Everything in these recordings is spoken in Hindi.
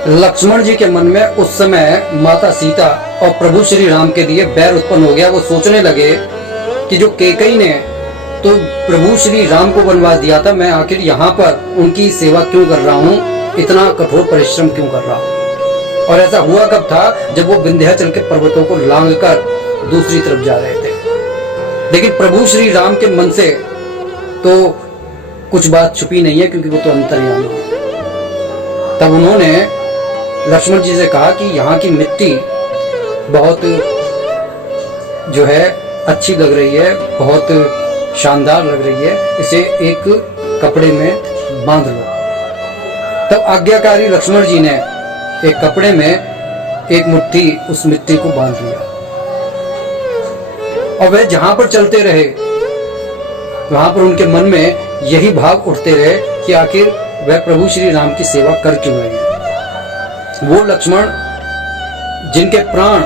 लक्ष्मण जी के मन में उस समय माता सीता और प्रभु श्री राम के लिए बैर उत्पन्न हो गया। वो सोचने लगे कि जो कैकेयी ने तो प्रभु श्री राम को वनवास दिया था, मैं आखिर यहाँ पर उनकी सेवा क्यों कर रहा हूँ, इतना कठोर परिश्रम क्यों कर रहा हूँ। और ऐसा हुआ कब था, जब वो विंध्याचल के पर्वतों को लांघकर दूसरी तरफ जा रहे थे। लेकिन प्रभु श्री राम के मन से तो कुछ बात छुपी नहीं है, क्योंकि वो तो अंतर्यामी है। तब उन्होंने लक्ष्मण जी से कहा कि यहाँ की मिट्टी बहुत जो है अच्छी लग रही है, बहुत शानदार लग रही है, इसे एक कपड़े में बांध लो। तब आज्ञाकारी लक्ष्मण जी ने एक कपड़े में एक मुट्ठी उस मिट्टी को बांध लिया और वह जहां पर चलते रहे वहां पर उनके मन में यही भाव उठते रहे कि आखिर वह प्रभु श्री राम की सेवा कर क्यों रहे हैं। वो लक्ष्मण जिनके प्राण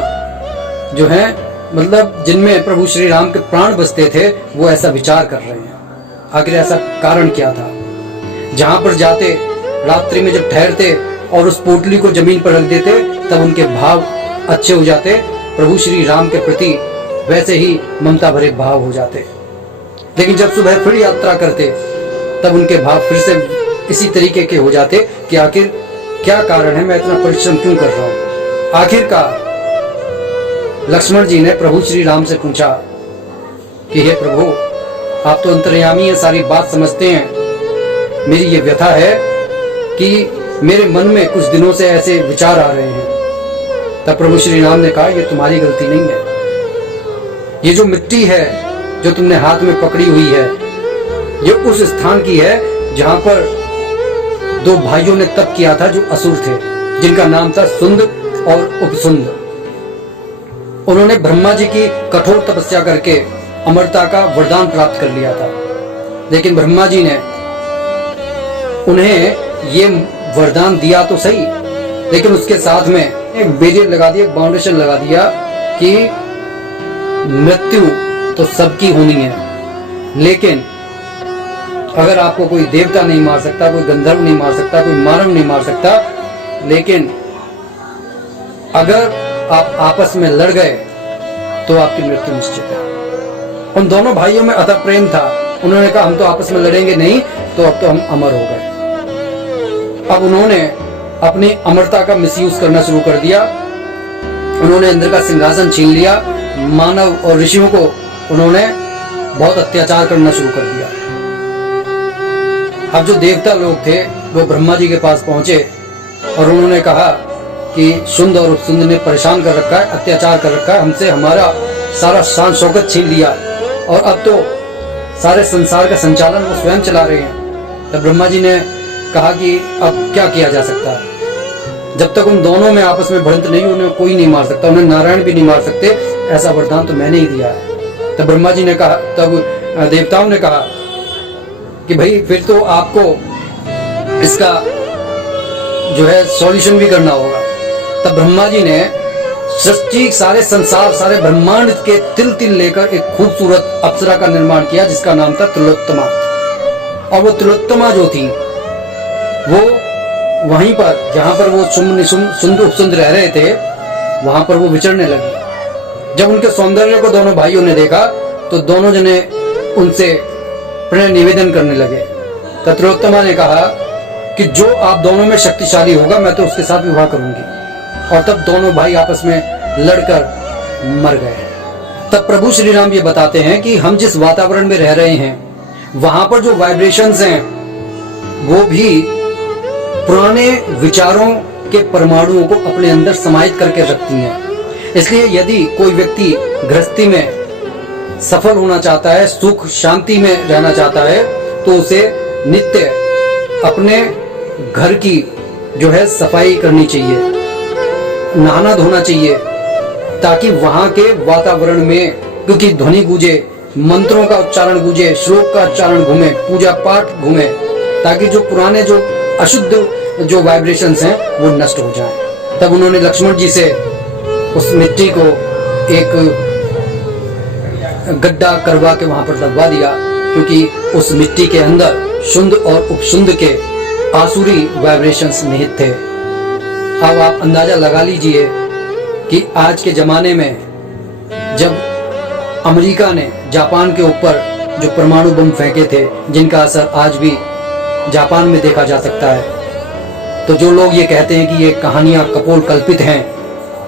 जो हैं, मतलब जिनमें प्रभु श्री राम के प्राण बसते थे, वो ऐसा विचार कर रहे हैं। आखिर ऐसा कारण क्या था। जहां पर जाते, रात्रि में जब ठहरते और उस पोटली को जमीन पर रख देते, तब उनके भाव अच्छे हो जाते, प्रभु श्री राम के प्रति वैसे ही ममता भरे भाव हो जाते। लेकिन जब सुबह फिर यात्रा करते, तब उनके भाव फिर से इसी तरीके के हो जाते कि आखिर क्या कारण है, मैं इतना परिश्रम क्यों कर रहा हूं। आखिरकार लक्ष्मण जी ने प्रभु श्री राम से पूछा कि हे प्रभु, आप तो अंतर्यामी हैं, सारी बात समझते हैं। मेरी ये व्यथा है कि मेरे मन में कुछ दिनों से ऐसे विचार आ रहे हैं। तब प्रभु श्री राम ने कहा, ये तुम्हारी गलती नहीं है। ये जो मिट्टी है जो तुमने हाथ में पकड़ी हुई है, ये उस स्थान की है जहां पर दो भाइयों ने तप किया था, जो असुर थे, जिनका नाम था सुंद और उपसुंद। उन्होंने ब्रह्मा जी की कठोर तपस्या करके अमरता का वरदान प्राप्त कर लिया था। लेकिन ब्रह्मा जी ने उन्हें ये वरदान दिया तो सही, लेकिन उसके साथ में एक बेरियर लगा दिया, एक बाउंडेशन लगा दिया कि मृत्यु तो सबकी होनी है, लेकिन अगर आपको कोई देवता नहीं मार सकता, कोई गंधर्व नहीं मार सकता, कोई मानव नहीं मार सकता, लेकिन अगर आप आपस में लड़ गए तो आपकी मृत्यु निश्चित है। उन दोनों भाइयों में अतः प्रेम था। उन्होंने कहा, हम तो आपस में लड़ेंगे नहीं, तो अब तो हम अमर हो गए। अब उन्होंने अपनी अमरता का मिसयूज करना शुरू कर दिया। उन्होंने इंद्र का सिंहासन छीन लिया। मानव और ऋषियों को उन्होंने बहुत अत्याचार करना शुरू कर दिया। अब जो देवता लोग थे वो ब्रह्मा जी के पास पहुंचे और उन्होंने कहा कि सुंद और उपसुंद ने परेशान कर रखा है, अत्याचार कर रखा है, हमसे हमारा सारा शान शौकत छीन लिया और अब तो सारे संसार का संचालन वो स्वयं चला रहे हैं। तब ब्रह्मा जी ने कहा कि अब क्या किया जा सकता है। जब तक उन दोनों में आपस में भिड़ंत नहीं, उन्हें कोई नहीं मार सकता, उन्हें नारायण भी नहीं मार सकते, ऐसा वरदान तो मैंने ही दिया है। तब ब्रह्मा जी ने कहा, तब देवताओं ने कहा कि भाई फिर तो आपको इसका जो है सॉल्यूशन भी करना होगा। तब ब्रह्मा जी ने सृष्टि, सारे संसार, सारे ब्रह्मांड के तिल तिल लेकर एक खूबसूरत अप्सरा का निर्माण किया, जिसका नाम था त्रिलोत्तमा। और वो त्रिलोत्तमा जो थी, वो वहीं पर जहां पर वो सुंद उपसुंद रह रहे थे, वहां पर वो विचरने लगी। जब उनके सौंदर्य को दोनों भाइयों ने देखा तो दोनों जने उनसे प्रणय निवेदन करने लगे। त्रिलोत्तमा ने कहा कि जो आप दोनों में शक्तिशाली होगा, मैं तो उसके साथ विवाह करूंगी। और तब दोनों भाई आपस में लड़कर मर गए। तब प्रभु श्री राम ये बताते हैं कि हम जिस वातावरण में रह रहे हैं, वहां पर जो वाइब्रेशंस हैं वो भी पुराने विचारों के परमाणुओं को अपने अंदर समाहित करके रखती हैं। इसलिए यदि कोई व्यक्ति गृहस्थी में सफल होना चाहता है, सुख शांति में रहना चाहता है, तो उसे नित्य अपने घर की जो है सफाई करनी चाहिए, नहाना धोना चाहिए, ताकि वहां के वातावरण में क्योंकि ध्वनि गूंजे, मंत्रों का उच्चारण गूंजे, श्लोक का उच्चारण घूमे, पूजा पाठ घूमे, ताकि जो पुराने जो अशुद्ध जो वाइब्रेशंस हैं वो नष्ट हो जाएं। तब उन्होंने लक्ष्मण जी से उस मिट्टी को एक गड्ढा करवा के वहां पर दबवा दिया, क्योंकि उस मिट्टी के अंदर शुंद और उपशुंद के आसुरी वाइब्रेशंस निहित थे। अब आप अंदाजा लगा लीजिए कि आज के ज़माने में जब अमेरिका ने जापान के ऊपर जो परमाणु बम फेंके थे, जिनका असर आज भी जापान में देखा जा सकता है, तो जो लोग ये कहते हैं कि ये कहानियाँ कपोल कल्पित हैं,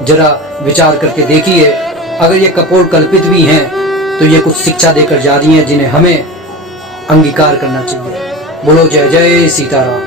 जरा विचार करके देखिए, अगर ये कपोल कल्पित भी हैं तो ये कुछ शिक्षा देकर जा रही हैं जिन्हें हमें अंगीकार करना चाहिए। बोलो जय जय सीताराम।